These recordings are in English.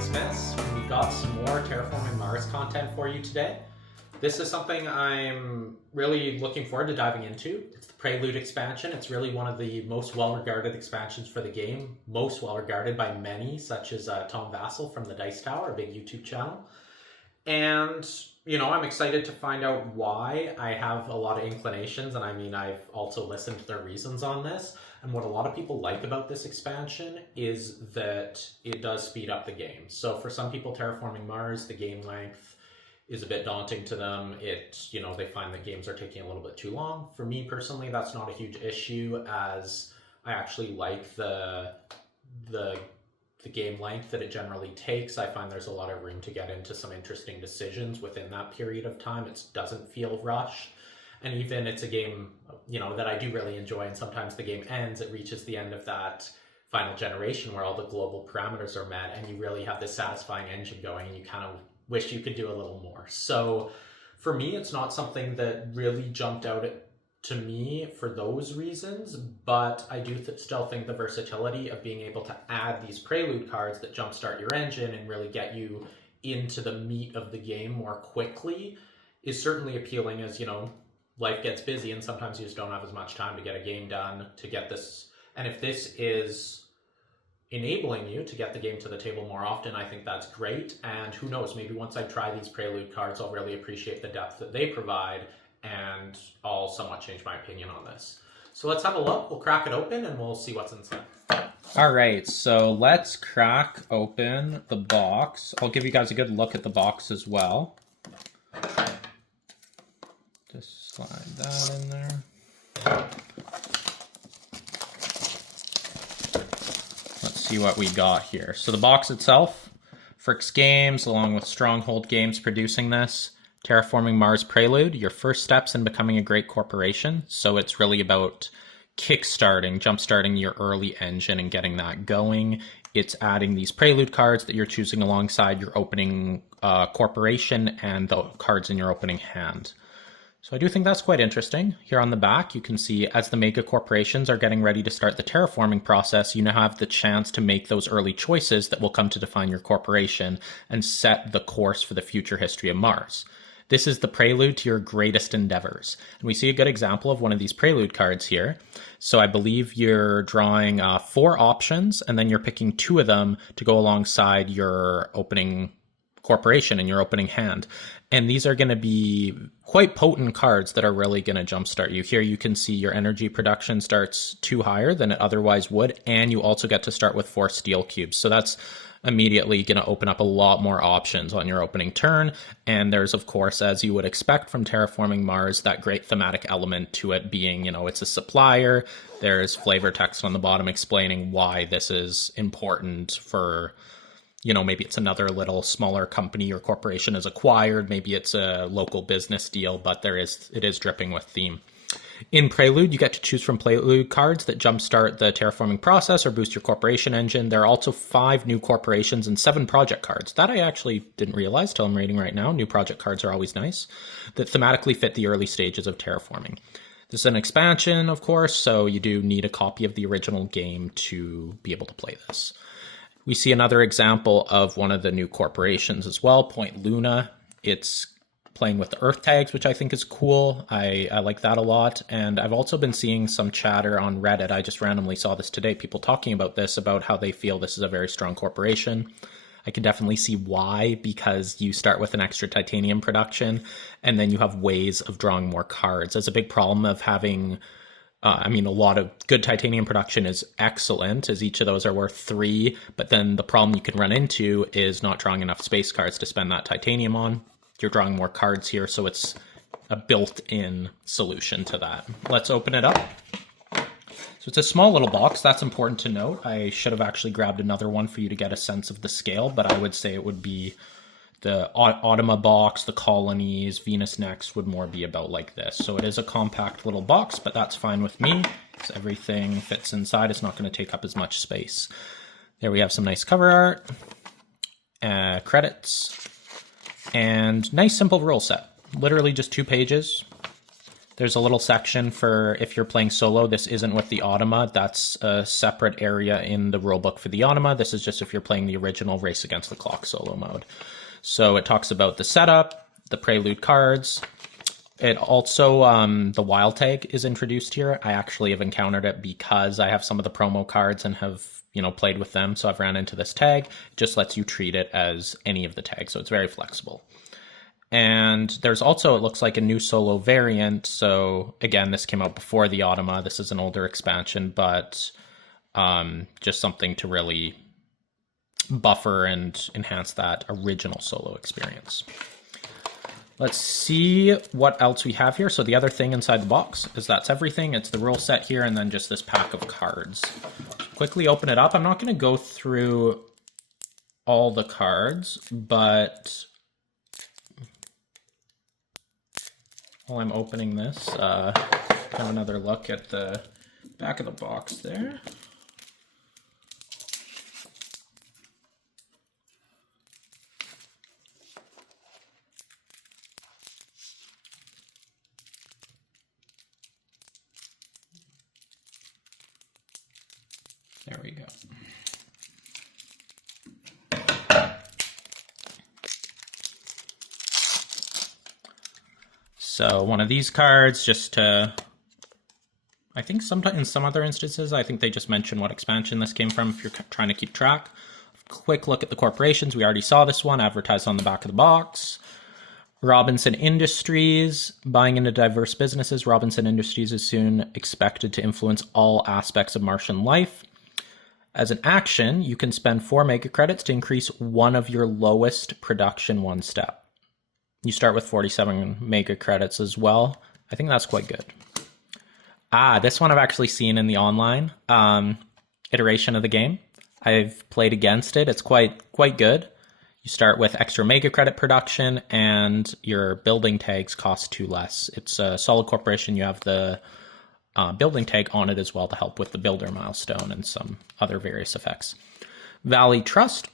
Smiths. We've got some more Terraforming Mars content for you today. This is something I'm really looking forward to diving into. It's the Prelude expansion. It's really one of the most well-regarded expansions for the game, most well-regarded by many, such as Tom Vassell from the Dice Tower, a big YouTube channel. And, I'm excited to find out why. I have a lot of inclinations, and I've also listened to their reasons on this. And what a lot of people like about this expansion is that it does speed up the game. So for some people, Terraforming Mars, the game length is a bit daunting to them. They find that games are taking a little bit too long. For me personally, that's not a huge issue, as I actually like the game length that it generally takes. I find there's a lot of room to get into some interesting decisions within that period of time. It doesn't feel rushed. And even it's a game, that I do really enjoy, and sometimes the game ends, it reaches the end of that final generation where all the global parameters are met and you really have this satisfying engine going and you kind of wish you could do a little more. So for me, it's not something that really jumped out to me for those reasons, but I do still think the versatility of being able to add these Prelude cards that jumpstart your engine and really get you into the meat of the game more quickly is certainly appealing, as life gets busy and sometimes you just don't have as much time to get a game done, to get this. And if this is enabling you to get the game to the table more often, I think that's great. And who knows, maybe once I try these Prelude cards, I'll really appreciate the depth that they provide, and I'll somewhat change my opinion on this. So let's have a look. We'll crack it open and we'll see what's inside. All right, so let's crack open the box. I'll give you guys a good look at the box as well. Just slide that in there. Let's see what we got here. So the box itself, Fricks Games, along with Stronghold Games producing this. Terraforming Mars Prelude, your first steps in becoming a great corporation. So it's really about jumpstarting your early engine and getting that going. It's adding these Prelude cards that you're choosing alongside your opening corporation and the cards in your opening hand. So I do think that's quite interesting. Here on the back, you can see as the mega corporations are getting ready to start the terraforming process, you now have the chance to make those early choices that will come to define your corporation and set the course for the future history of Mars. This is the prelude to your greatest endeavors. And we see a good example of one of these Prelude cards here. So I believe you're drawing 4 options, and then you're picking 2 of them to go alongside your opening corporation in your opening hand. And these are going to be quite potent cards that are really going to jumpstart you. Here you can see your energy production starts 2 higher than it otherwise would, and you also get to start with 4 steel cubes. So that's immediately going to open up a lot more options on your opening turn. And there's, of course, as you would expect from Terraforming Mars, that great thematic element to it being, it's a supplier. There's flavor text on the bottom explaining why this is important for, maybe it's another little smaller company or corporation is acquired. Maybe it's a local business deal, but it is dripping with theme. In Prelude, you get to choose from Prelude cards that jumpstart the terraforming process or boost your corporation engine. There are also 5 new corporations and 7 project cards. That I actually didn't realize till I'm reading right now. New project cards are always nice, that thematically fit the early stages of terraforming. This is an expansion, of course, so you do need a copy of the original game to be able to play this. We see another example of one of the new corporations as well, Point Luna. It's playing with the Earth tags, which I think is cool. I like that a lot. And I've also been seeing some chatter on Reddit. I just randomly saw this today, people talking about this, about how they feel this is a very strong corporation. I can definitely see why, because you start with an extra titanium production, and then you have ways of drawing more cards. That's a big problem of having a lot of good titanium production is excellent, as each of those are worth 3, but then the problem you can run into is not drawing enough space cards to spend that titanium on. You're drawing more cards here, so it's a built-in solution to that. Let's open it up. So it's a small little box. That's important to note. I should have actually grabbed another one for you to get a sense of the scale, but I would say it would be the Automa box, the Colonies, Venus Next would more be about like this. So it is a compact little box, but that's fine with me, because everything fits inside. It's not going to take up as much space. There we have some nice cover art, credits, and nice simple rule set. Literally just 2 pages. There's a little section for if you're playing solo. This isn't with the Automa. That's a separate area in the rulebook for the Automa. This is just if you're playing the original Race Against the Clock solo mode. So it talks about the setup, the Prelude cards. It also, the wild tag is introduced here. I actually have encountered it because I have some of the promo cards and have, played with them. So I've ran into this tag. It just lets you treat it as any of the tags. So it's very flexible. And there's also, it looks like, a new solo variant. So again, this came out before the Automa. This is an older expansion, but just something to really buffer and enhance that original solo experience. Let's see what else we have here. So the other thing inside the box is that's everything. It's the rule set here and then just this pack of cards. Quickly open it up. I'm not going to go through all the cards, but while I'm opening this, have another look at the back of the box there. There we go. So one of these cards, just to, I think sometimes in some other instances, I think they just mention what expansion this came from if you're trying to keep track. Quick look at the corporations. We already saw this one advertised on the back of the box. Robinson Industries, buying into diverse businesses. Robinson Industries is soon expected to influence all aspects of Martian life. As an action, you can spend 4 mega credits to increase one of your lowest production one step. You start with 47 mega credits as well. I think that's quite good. This one I've actually seen in the online iteration of the game. I've played against it. It's quite good. You start with extra mega credit production and your building tags cost 2 less. It's a solid corporation. You have the building tag on it as well to help with the builder milestone and some other various effects. Valley Trust.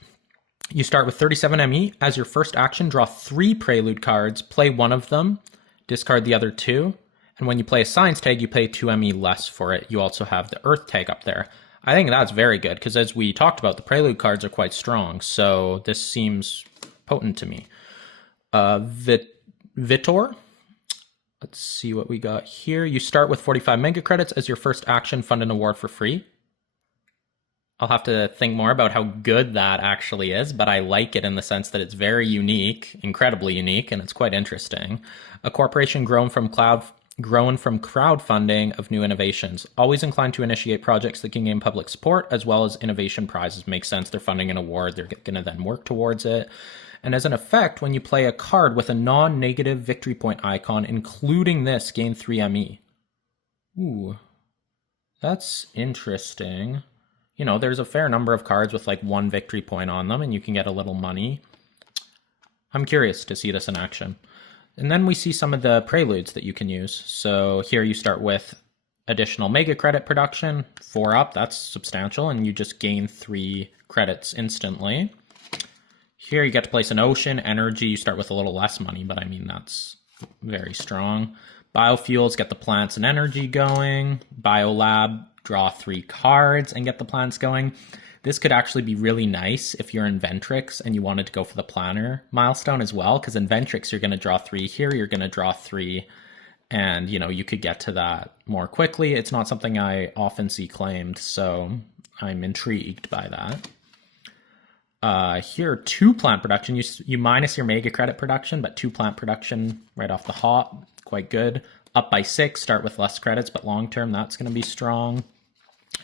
You start with 37 ME. As your first action, draw 3 Prelude cards, play one of them, discard the other 2, and when you play a Science tag, you pay 2 ME less for it. You also have the Earth tag up there. I think that's very good, because as we talked about, the Prelude cards are quite strong, so this seems potent to me. Vitor. Let's see what we got here. You start with 45 mega credits. As your first action, fund an award for free. I'll have to think more about how good that actually is, but I like it in the sense that it's very unique, incredibly unique, and it's quite interesting. A corporation grown from crowdfunding of new innovations. Always inclined to initiate projects that can gain public support, as well as innovation prizes. Makes sense. They're funding an award. They're going to then work towards it. And as an effect, when you play a card with a non-negative victory point icon, including this, gain 3 ME. Ooh, that's interesting. There's a fair number of cards with like 1 victory point on them, and you can get a little money. I'm curious to see this in action. And then we see some of the preludes that you can use. So here you start with additional mega credit production, 4 up, that's substantial, and you just gain 3 credits instantly. Here you get to place an ocean, energy, you start with a little less money, but I mean, that's very strong. Biofuels, get the plants and energy going. Biolab, draw 3 cards and get the plants going. This could actually be really nice if you're Inventrix and you wanted to go for the planner milestone as well, because Inventrix, you're going to draw 3 here, you're going to draw 3, and you could get to that more quickly. It's not something I often see claimed, so I'm intrigued by that. Here, 2 plant production. You minus your mega credit production, but 2 plant production right off the hop, quite good. Up by 6, start with less credits, but long term, that's going to be strong.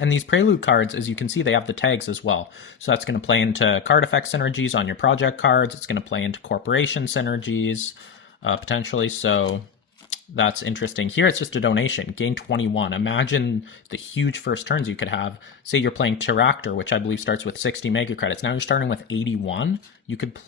And these Prelude cards, as you can see, they have the tags as well. So that's going to play into card effect synergies on your project cards. It's going to play into corporation synergies, potentially. So that's interesting. Here, it's just a donation. Gain 21. Imagine the huge first turns you could have. Say you're playing Terractor, which I believe starts with 60 mega credits. Now you're starting with 81. You could,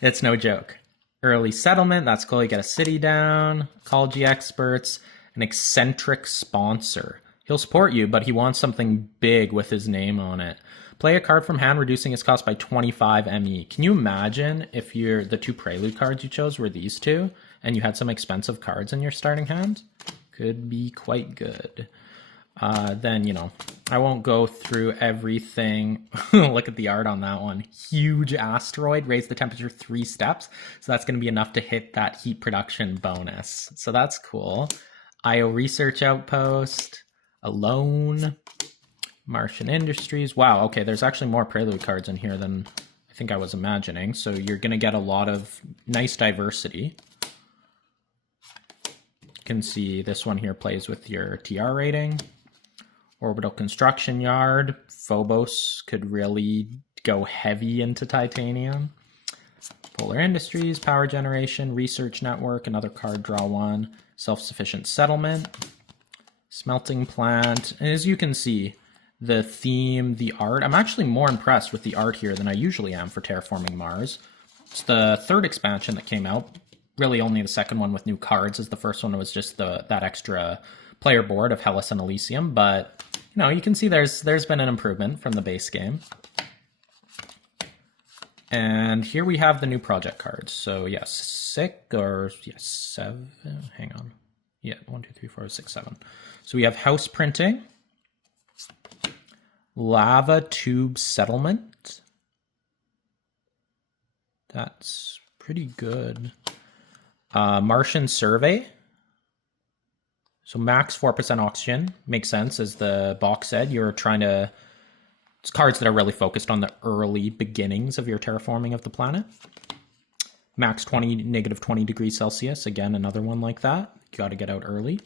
it's no joke. Early settlement, that's cool. You get a city down, ecology experts, an eccentric sponsor. He'll support you, but he wants something big with his name on it. Play a card from hand, reducing its cost by 25 ME. Can you imagine if the 2 Prelude cards you chose were these 2, and you had some expensive cards in your starting hand? Could be quite good. Then, you know, I won't go through everything. Look at the art on that one. Huge asteroid, raise the temperature 3 steps. So that's going to be enough to hit that heat production bonus. So that's cool. IO Research Outpost, Alone, Martian Industries. Wow, okay, there's actually more Prelude cards in here than I think I was imagining. So you're going to get a lot of nice diversity. You can see this one here plays with your TR rating. Orbital Construction Yard. Phobos could really go heavy into titanium. Polar Industries, Power Generation, Research Network, another card draw one. Self-Sufficient Settlement. Smelting Plant. And as you can see, the theme, the art. I'm actually more impressed with the art here than I usually am for Terraforming Mars. It's the 3rd expansion that came out. Really only the 2nd one with new cards, as the first one was just that extra player board of Hellas and Elysium, but you know, you can see there's been an improvement from the base game. And here we have the new project cards. So yes, 7. Hang on. Yeah, 1, 2, 3, 4, 6, 7. So we have house printing, lava tube settlement. That's pretty good. Martian survey. So max 4% oxygen makes sense, as the box said. You're trying to... It's cards that are really focused on the early beginnings of your terraforming of the planet. Max negative 20 degrees Celsius. Again, another one like that. You got to get out early.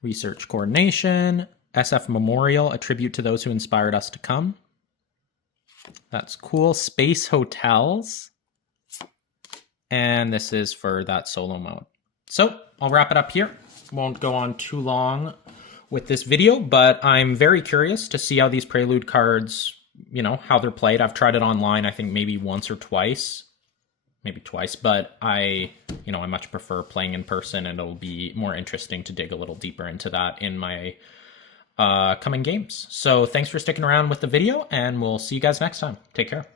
Research coordination. SF Memorial, a tribute to those who inspired us to come. That's cool. Space hotels. And this is for that solo mode. So I'll wrap it up here. Won't go on too long with this video, but I'm very curious to see how these Prelude cards, you know, how they're played. I've tried it online, I think maybe once or twice, maybe twice, but I much prefer playing in person, and it'll be more interesting to dig a little deeper into that in my coming games. So thanks for sticking around with the video, and we'll see you guys next time. Take care.